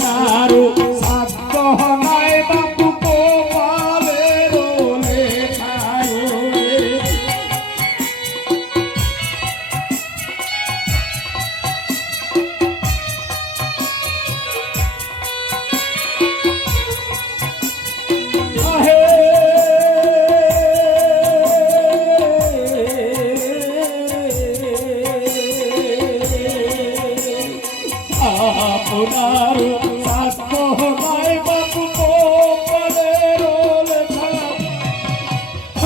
আপনার সাধ্য নাই বাপু কপালের লেখায় আপনার সাধ্য নাই বাপু কপালের লেখায়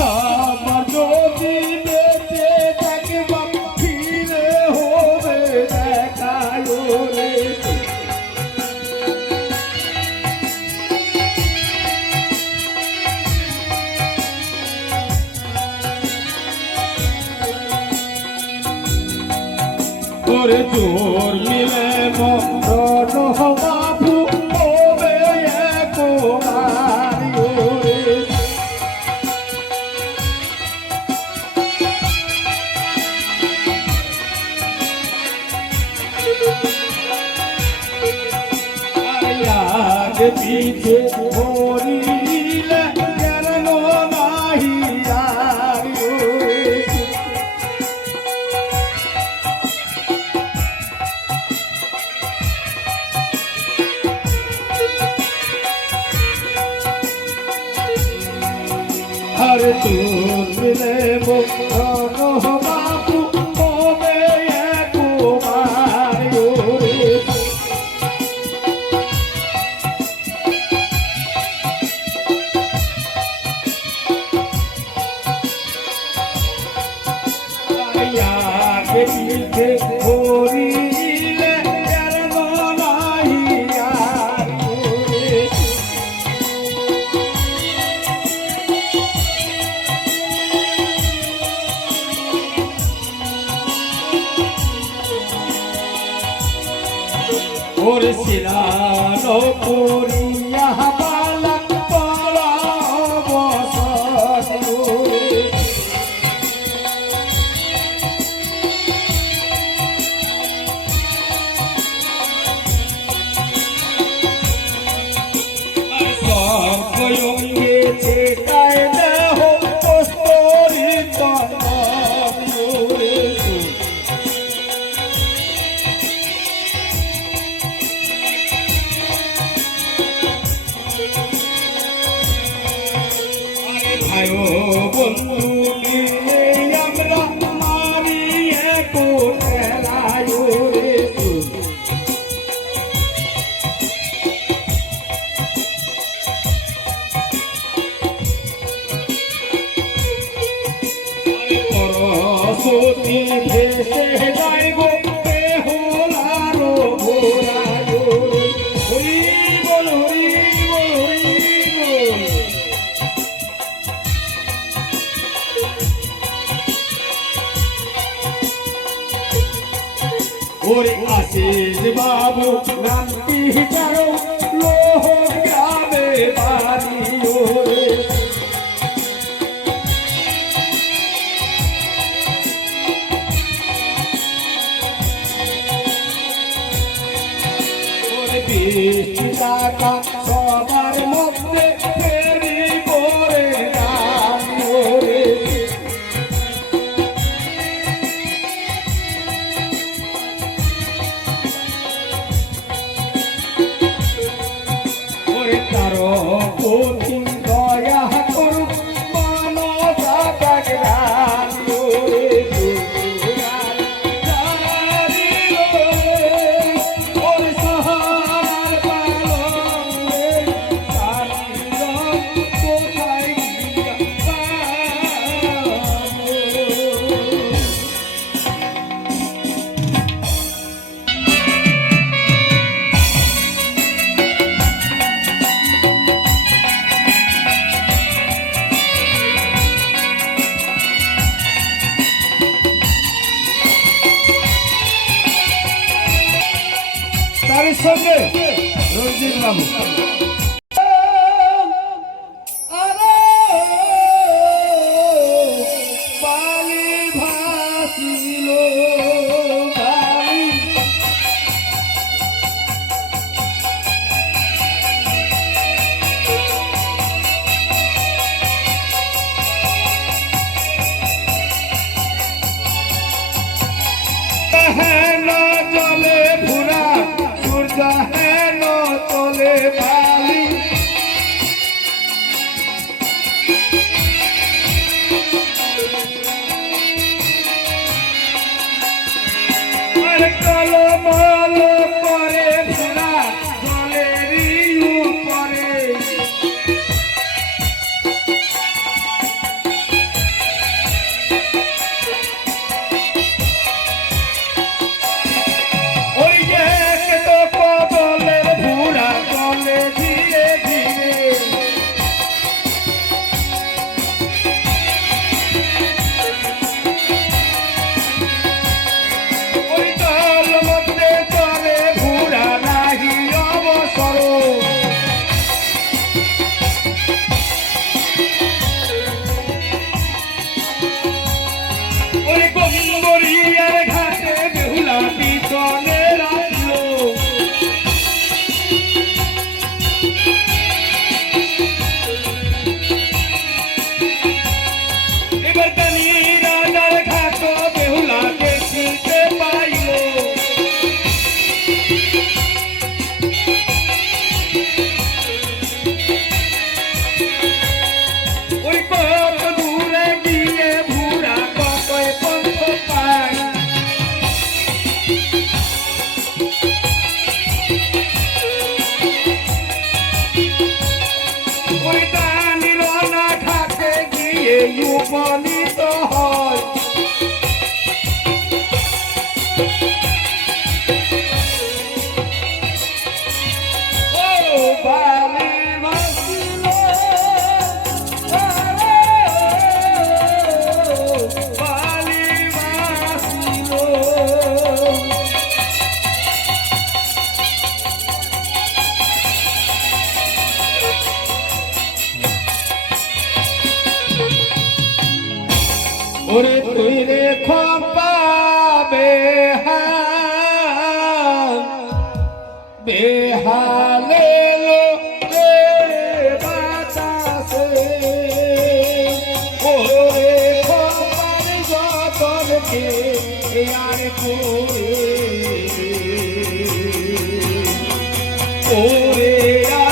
আমার যদি বেঁচে থাকে বাপু ফিরে হবে দেখায় রে ওরে জোর মিলে মরণ বাপু হবে একবারি ওরে আগে পিছে মরিলে কেন নাহি আরি ওরে हर दूर मिले मुखनो बापू होवे कुमारी रे के पीछे होरीले करनो नाही यार रे और सिरानो कोरिया बालक पाला बसत रे সঙ্গে চেকায় দেহ কস্তরি তন্মরে ভাই বন্ধু নিয়ে আমরা মারি এক খেলায় রে সতী ভেসে যাইব বেহুলারো ঘোড়ায় হরি বল হরি বল হরি বল ওরে আশিস বাবু রান্তি করো লোহ গ্রামে বাড়ি ওরে টাকা সবার মধ্যে ফেরি পরে ওরে ওরে তারো প্রতি দয়া করুক মানবতা বাগরান ওরে তার সঙ্গে রঞ্জিত বাবু ওরে গম্বরিয়ার ঘাটে বেহুলা পিছনে রাখলো এবার কানি রাজার ঘাট বেহুলাকে চিনতে পাইলো ওই কত দূরে গিয়ে ভুরা কতই পন্থ পায় ওই দানির না ঘাটে গিয়ে উপনীত হয় ও বালি মাসিল বালি মাসিল ওরে তুই রে খপা বেহাল বেহালে লো রে বাতাসে ওরে খপার যতনকে আর করে ওরে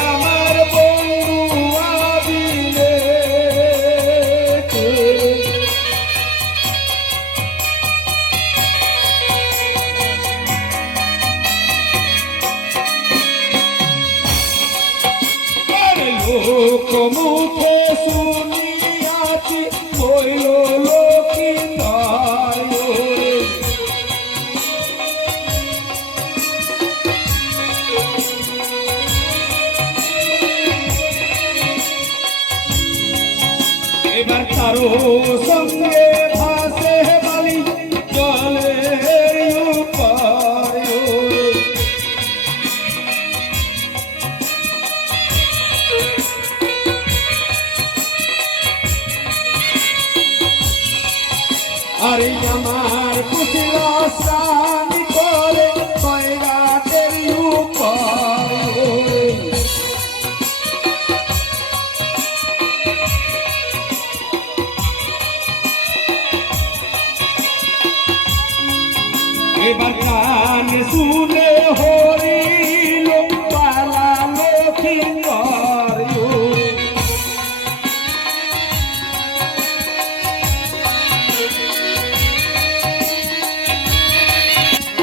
আমার বন্ধু আবিলে মুখে শুনিয়াছি হইল লক্ষিন্দর এবার কারো সঙ্গে ভাসে বালি জলের উপর আরে আমার কুশিলা স্নান করে কয়রাতের উপর এবার কান শুনে হরিল পালালো কিঙ্কর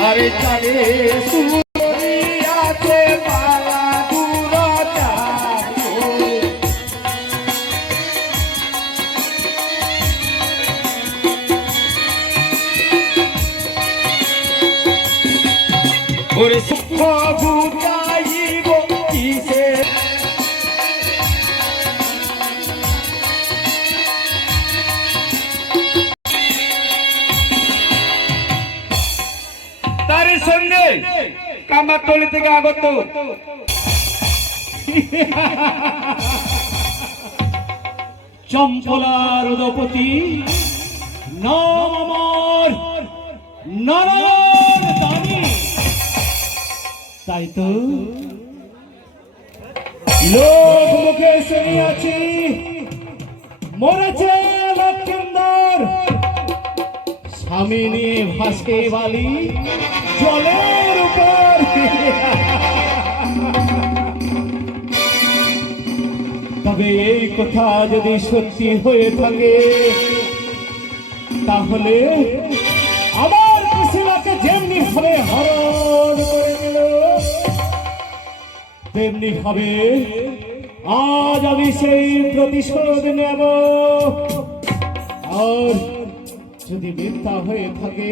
আরে চালে সুরিয়াতে পালা দূরচার ওরে সুখ বুঝাইব কিসে তার সঙ্গে কামারতলি থেকে আগত চম্পলার উদপতি নাম আমার নারায়ণ দানি। তাই তো লোক মুখে শুনিয়াছি মরেছে লক্ষিন্দর, স্বামী নিয়ে ভাসে বালি জলের উপর। তবে এই কথা যদি সত্যি হয়ে থাকে তাহলে আমার কুশিলাকে যেমনি ভাবে হরণ করে নিল তেমনি ভাবে আজ আমি সেই প্রতিশোধ নেব। আর যদি মিথ্যা হয়ে থাকে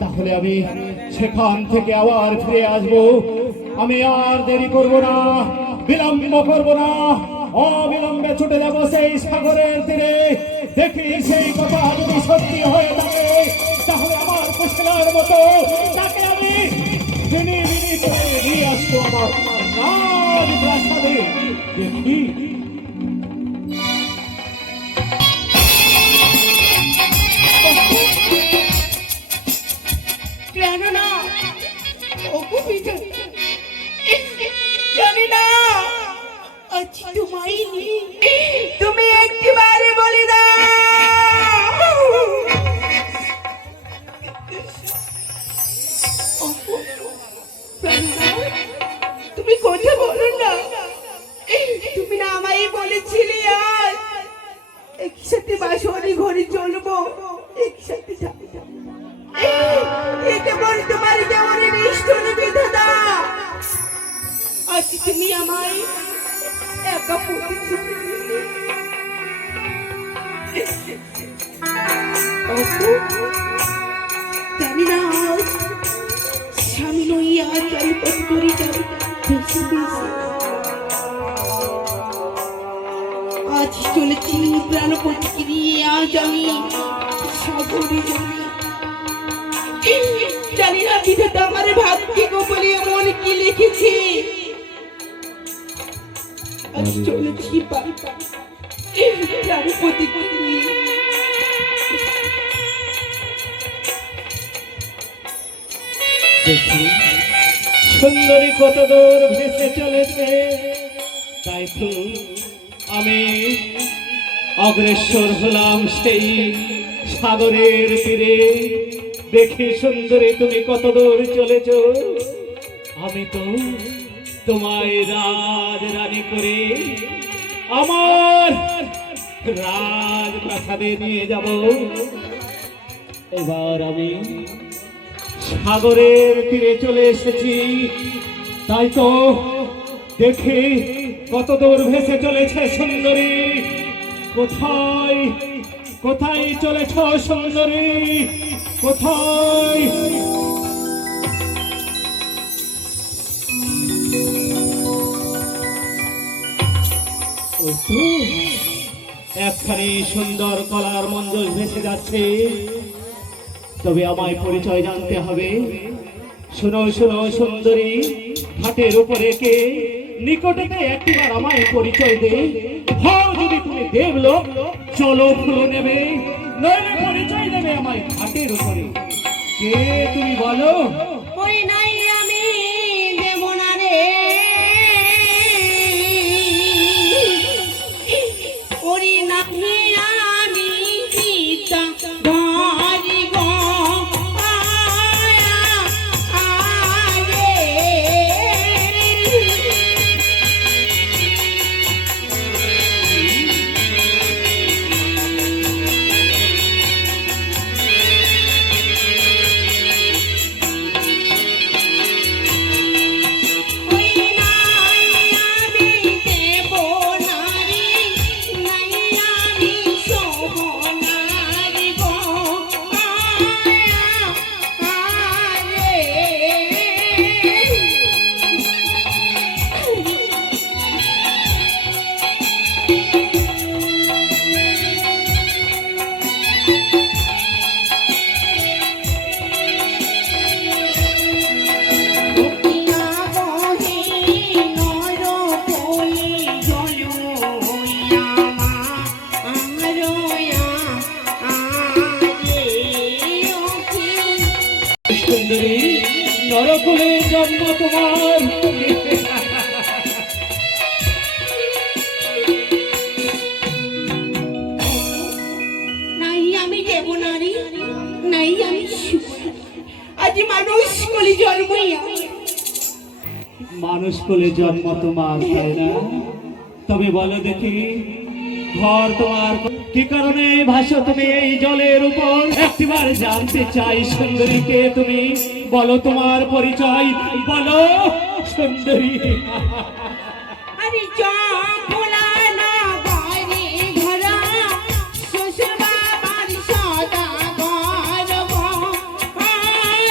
তাহলে আমি সেখান থেকে আবার ফিরে আসব। আমি আর দেরি করব না, বিলম্ব করব না, অবিলম্বে ছুটে যাব সেই সাগরের তীরে। দেখি সেই কথা যদি সত্যি হয়ে থাকে তাহলে আমার কুশলার মতো তাকে আমি যিনি বিনি করে নিয়ে আসবো আমার রাজপ্রাসাদে। দেখি আমার দেওয়ারে নিষ্ঠুর বিধাতা, আজ তুমি আমায় একা পড়েছি। জানি না স্বামী লইয়া জলপথ করে যাবে বেশি বেশি। আজ চলেছি প্রাণপতিকে নিয়ে, আজ আমি সাগরে যাবি। জানি না বিধাতা আমার ভাগ্যে গোপনে এমন কি লিখেছে। আজ চলেছি প্রাণপতিকে নিয়ে। দেখি সুন্দরী কত দূর ভেসে চলেছে, তাই তো আমি অগ্রসর হলাম সেই সাগরের তীরে। দেখি সুন্দরী তুমি কত দূর চলেছ, আমি তো তোমায় রাজ রানী করে আমার রাজ প্রাসাদে নিয়ে যাব। এবার আমি সাগরের তীরে চলে এসেছি, তাই তো দেখি কত দূর ভেসে চলেছে সুন্দরী। কোথায় কোথায় চলেছ সুন্দরী, কোথায়? ওই তো একখানি সুন্দর কলার মঞ্জল ভেসে যাচ্ছে, তবে আমায় পরিচয় জানতে হবে। শোনো শোনো সুন্দরী, ঘাটের উপরে কে? নিকটেতে একটিবার আমায় পরিচয় দে। হও যদি তুমি দেবলোক, চলো ফুলো নেবে, নইলে পরিচয় দেবে আমায় ঘাটের উপরে। কে তুমি বলো? ওই নাই আমি দেব না রে, ওরি নাহি আমি পিতা ধারি গো আরে। সুন্দরী নরকুলে জন্ম তোমার, নাই আমি দেবনারী, নাই আমি সুখী, আজ মানুষ বলে জন্মই আমি। মানুষ কোলে জন্ম তোমার, তাই না? তবে বলো দেখি, ঘর তোমার কি কারণে ভাসো তুমি এই জলের উপর? একটিবার জানতে চাই সুন্দরীকে তুমি, বলো তোমার পরিচয়, বলো সুন্দরী। আরে জম্বুলা না বাড়ি ঘরা, শ্বশুর বাবার সদা গর্ব আরে।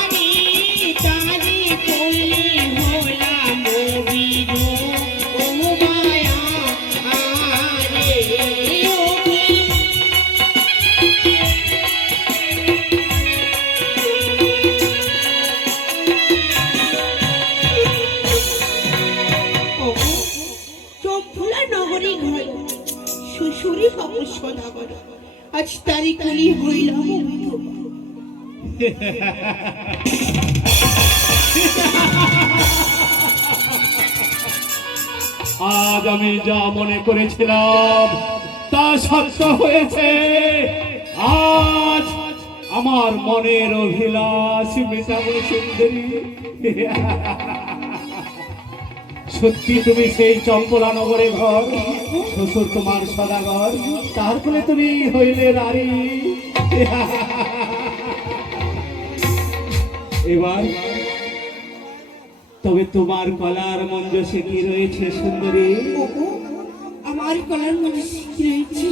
আমি তারি কইলি হলাম বিরো ও মায়া আরে ওকে। চম্পুলা নগরী ঘর শ্বশুরি বাবু সদাগর, আজ তারি কলি হইলাম বিধবা। আজ আমি যা মনে করেছিলাম তা সত্য হয়েছে। আজ আমার মনের অভিলাষ মেটাবো সুন্দরী। সত্যি তুমি সেই চম্পলা নগরে ঘর, শ্বশুর তোমার সদাগর, তারপরে তুমি হইলে নারী। এবার তবে তোমার কলার মঞ্জসে কি রয়েছে সুন্দরী? ওগো, আমার গলার মধ্যে শিখি রয়েছে,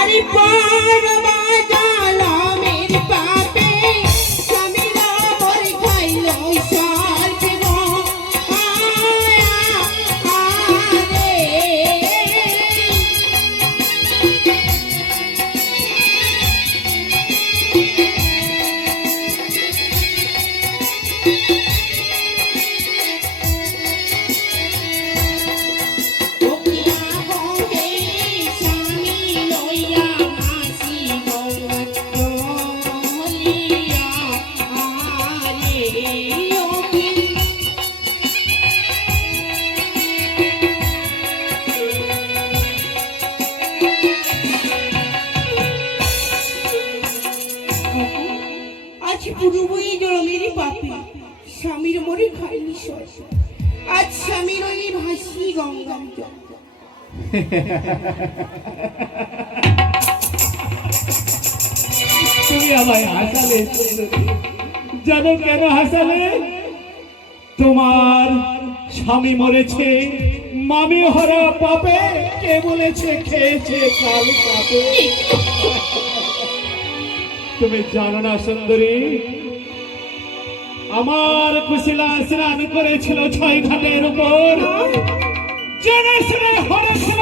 আরে পারবা জালামের পাপে স্বামীরা মর খাইল সর্বে গো। আরে ওকিয়া গঙ্গে স্বামী লইয়া মাসি গঙ্গলিয়া। আরে ওকি আজ পুরুবই জলমের পাপে স্বামীর মরে খাইনি সর, আজ স্বামীর ওই ভাসি গঙ্গার জল। তুমি আমায় হাসালে সুন্দরী। জানো কেন হাসালে? তোমার স্বামী মরেছে মামি হরা পাপে, কে বলেছে খেয়েছে কাল কাপে। তুমি জানো না সুন্দরী, আমার কুশিলা স্নান করেছিল 6 ঘাটের উপর, জেনে শুনে হরেছিল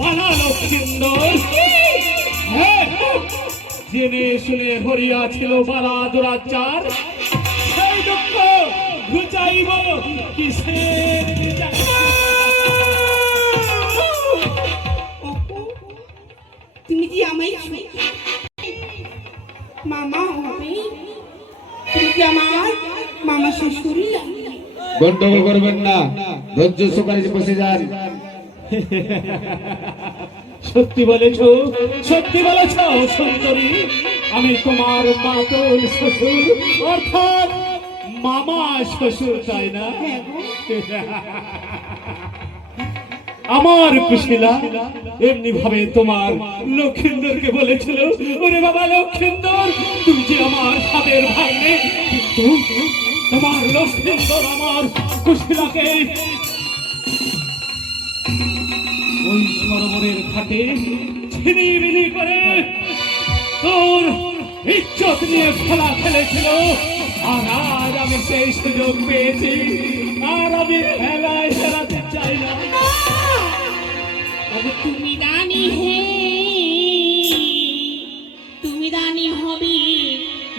বালা লক্ষ্মীন্দর। হ্যাঁ, জেনে শুনে হরিয়া ছিল বালা দুরাচার। সেই দুঃখ ঘুচাইব কিসের বিচার? অপু, তুমি কি আমায় মামা হবে? তুমি কি আমার মামা শ্বশুরই লাগবে? গন্ডগোল করবেন না, ধৈর্য সহকারে বসে যান। সত্যি বলেছ, সত্যি বলেছ সুন্দরী, আমি তোমার মাতল শ্বশুর, অর্থাৎ মামা শ্বশুর, তাই না? হ্যাঁ গো। আমার কুশিলা এমনি ভাবে তোমার লক্ষিন্দরকে বলেছিল, ওরে বাবা লক্ষিন্দর, তুমি যে আমার সাদের ভাগ্নে, কিন্তু তোমার লক্ষিন্দর আমার কুশিলাকে ওই সরোবরের ঘাটে ছিনিবিনি করে তোর ইজ্জত নিয়ে খেলা খেলেছিল। আর আজ আমি সেই সুযোগ পেয়েছি, আর আমি খেলায় খেলাতে চাই না। তবে তুমি রানী হে, তুমি রানী হবে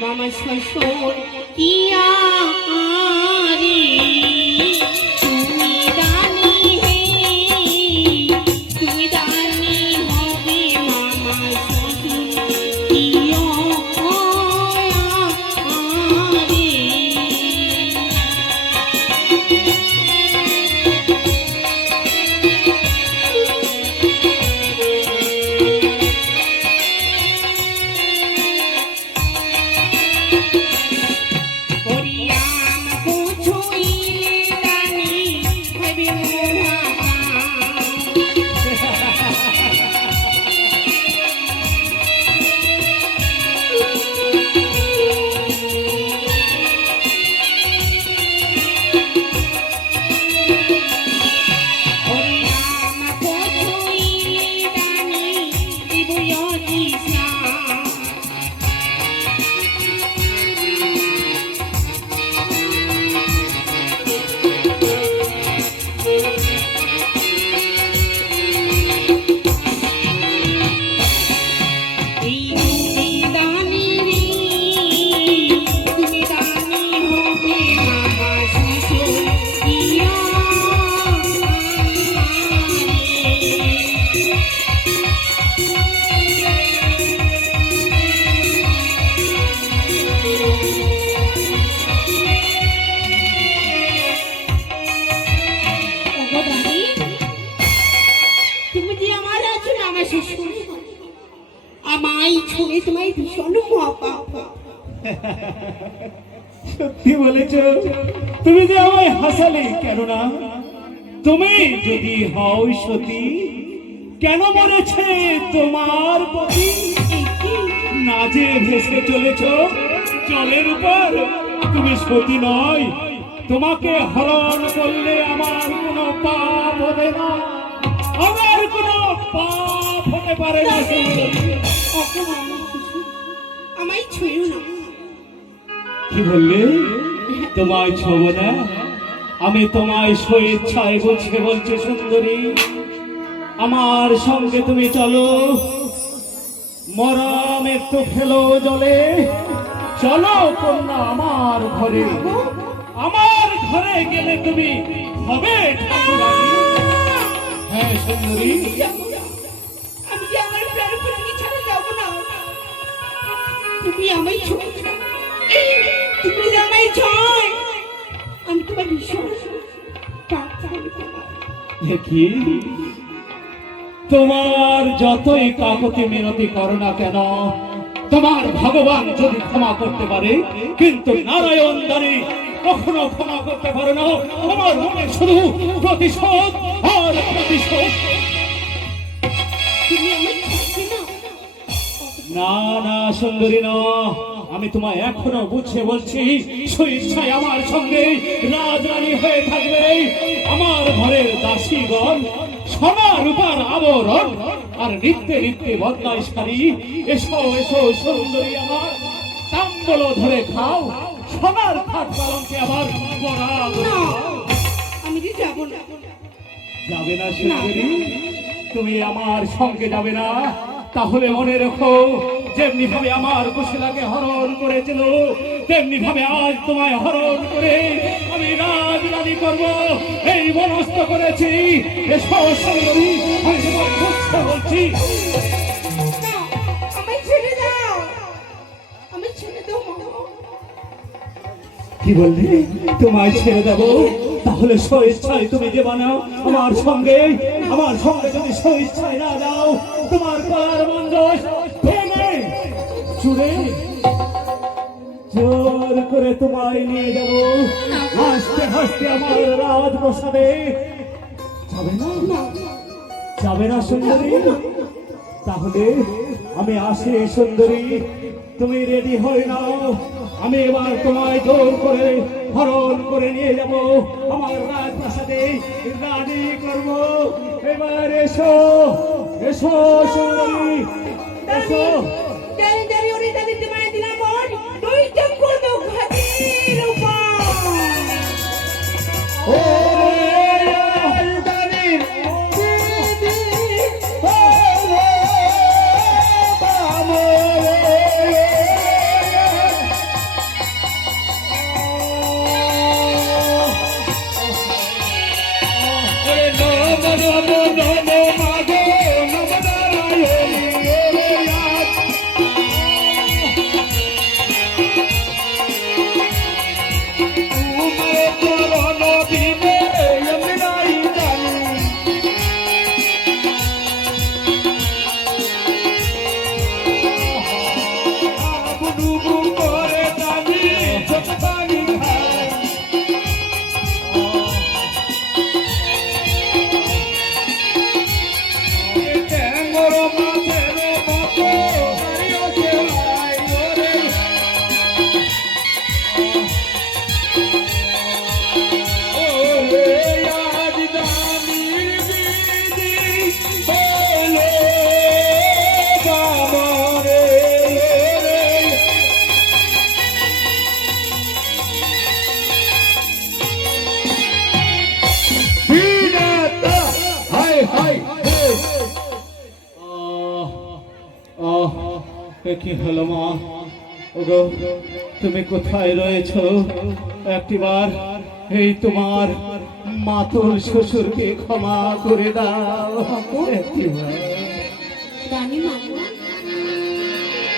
মামা শ্বশুর কি আরে। তুমি রানী হে, তুমি রানী হবে মামা শ্বশুর কি আরে। হরিয়াম পুছুইলে রানী হবে মোহা। হরিয়াম পুছুইলে রানী দিবয় দিশা। এই তুমি রানী রে, তুমি রানী হবে মামা শ্বশুর কি তুমি যে আমার আছো মামা শ্বশুর, আমায় ছুঁয়ে তোমায় ভীষণ পাপ। সত্যি বলেছ, তুমি যে আমায় হাসালে, কেননা তুমি যদি হও সতী, কেন মরেছে তোমার পতি? না যে ভেসে চলেছ জলের উপর, তুমি সতী নয়। তোমাকে হরণ করলে আমার কোনো পাপ হবে না, আমার কোনো পাপ হতে পারে না। আমায় ছুঁয়ো না। কি বললে? তোমায় ছোব না? আমি তোমায় স্বেচ্ছায় বলছে বলছে সুন্দরী, আমার সঙ্গে তুমি চলো। মরম একটু ফেলো জলে, চলো কন্যা আমার ঘরে। আমার ঘরে গেলে তুমি হবে ঠাকুরানী। হ্যাঁ সুন্দরী, আমি যে আমার প্রাণ প্রাণী ছাড়া যাবো না। তুমি আমায় ছুঁয়ো না। তুমি যে আমায় ছয়, আমি তোমার ভীষণ পাপ করবো। দেখি তোমার যতই কাকতি মিনতি করো না কেন, তোমার ভগবান যদি ক্ষমা করতে পারে, কিন্তু নারায়ণ দানি কখনো ক্ষমা করতে পারে না। আমার মনে শুধু প্রতিশোধ আর প্রতিশোধ। তুমি আমায় ছাড়বে না। না না সুন্দরী না, আমি তোমায় এখনো বুঝে বলছি, স্বেচ্ছায় আমার সঙ্গে রাজরানী হয়ে থাকবে। আমার ঘরের দাসীগণ সোনা রূপার আবরণ আর নিত্যে নিত্যে বদলায় শাড়ি। এসো এসো সুন্দরী আমার, তাম্বল ধরে খাও, সোনার খাট পালনকে আবার গড়া না, আমি যে যাবো না। যাবে না সুন্দরী? তুমি আমার সঙ্গে যাবে না? তাহলে মনে রেখো, যেমনি ভাবে আমার কুশলাকে হরণ করেছিল, তেমনি ভাবে আজ তোমায় হরণ করে আমি রাজরানী করব, এই মনস্থ করেছি। এসো সুন্দরী, আমি তোমায় বুঝতে বলছি। না, আমায় ছেড়ে দাও। আমায় ছেড়ে দাও মা। কি বললি? তোমায় ছেড়ে দেবো? তাহলে স্বেচ্ছায় তুমি যে বানাও আমার সঙ্গে। আমার সঙ্গে যদি স্বেচ্ছায় না যাও, তোমার পার মঞ্জস ভেঙে চুড়ে জোর করে তোমায় নিয়ে যাবো হাসতে হাসতে আমার রাজপ্রাসাদে। যাবে না? যাবে না সুন্দরী? তাহলে আমি আসি সুন্দরী, তুমি রেডি হয়ে নাও। আমি এবার তোমায় জোর করে হরণ করে নিয়ে যাব আমার রাজপ্রাসাদে, রানী করব। এবার এসো এসো সুন্দরী, এসো। দাঁড়িয়ে দাঁড়িয়ে ওরে দাঁড়িয়ে তোমায় দিলাম ওর দুইটা কোনো ঘাটের উপর। ও রাজধানীর দিদি, ও বামরে। ওরে নম নম নম মাগো নম নারায়ণী ওরে আজ। তোমার চরণ বিনে আমি নাই জানি। বুডুবু করে জানি ছোট পানি খায়। ট্যাঙ্গর মাছের মতো দাঁড়িয়ে গেলাই ওরে। ওরে রাজধানীর দিদি বলো বামরে রে। বিনাতা হাই হাই হে। কি হলো মা? ওগো তুমি কোথায় রয়েছ? একটিবার এই তোমার মাতুল শ্বশুরকে ক্ষমা করে দাও। একটিবার। রানী মা,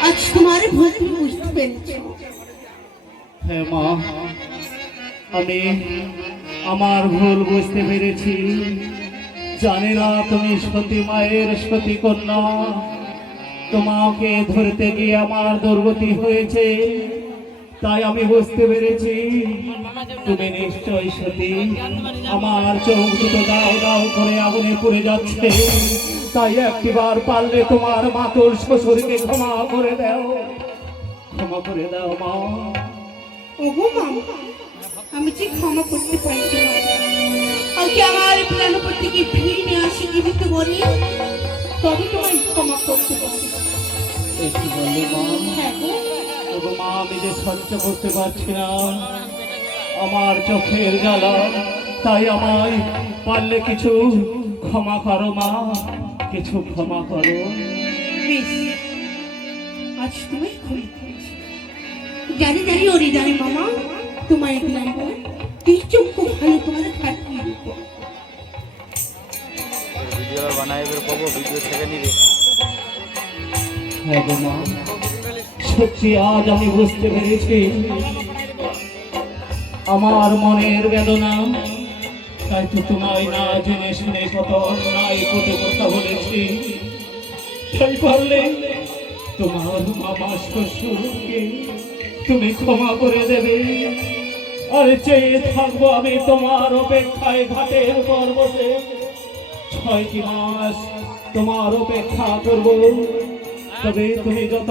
আজ তোমার ভুল তুমি বুঝতে পেরেছো। হ্যাঁ মা, আমি আমার ভুল বুঝতে পেরেছি। জানি না তুমি সতী মায়ের সতী কন্যা, তোমাকে ধরতে গিয়ে আমার দুর্গতি হয়েছে, তাই আমি বুঝতে পেরেছি তুমি নিশ্চয়ই সতী। আমার চোখ দুটো দাও দাও করে আগুনে পুড়ে যাচ্ছে, তাই একটিবার পারলে তোমার মাতুল শ্বশুরকে ক্ষমা করে দাও, ক্ষমা করে দাও মা। ওগো মা, আমি যে ক্ষমা করতে পারি তোমার, আজকে আমার প্রাণপতিকে ফিরে নিয়ে আসি জীবিত বলে, তবে তোমায় ক্ষমা করতে পারি। এ কি বললি মা? হ্যাঁ গো, ওগো মা, আমি যে সহ্য করতে পারছি না আমার চোখের জ্বালা, তাই আমায় পারলে কিছু ক্ষমা করো মা, কিছু ক্ষমা করো। বেশ, আজ তোমায় ক্ষমা করেছি। জানি জানি ওরে জানি মামা, তোমায় দিলাম বল, তুই চোখ ভালো তোমার খাটিয়ে দেবো। ভিডিও বানাই বের করবো, ভিডিও থেকে নিবি। হ্যাঁ গো মা, সত্যি আজ আমি বুঝতে পেরেছি আমার মনের বেদনা, তাই তো তোমায় না জেনে শুনে কত অন্যায় কত কথা বলেছি। তাই পারলে তোমার মামা শ্বশুরকে তুমি ক্ষমা করে দেবে, আর চেয়ে থাকবো আমি তোমার অপেক্ষায় ঘাটের উপর বসে 6টি মাস তোমার অপেক্ষা করবো, তবে তুমি যত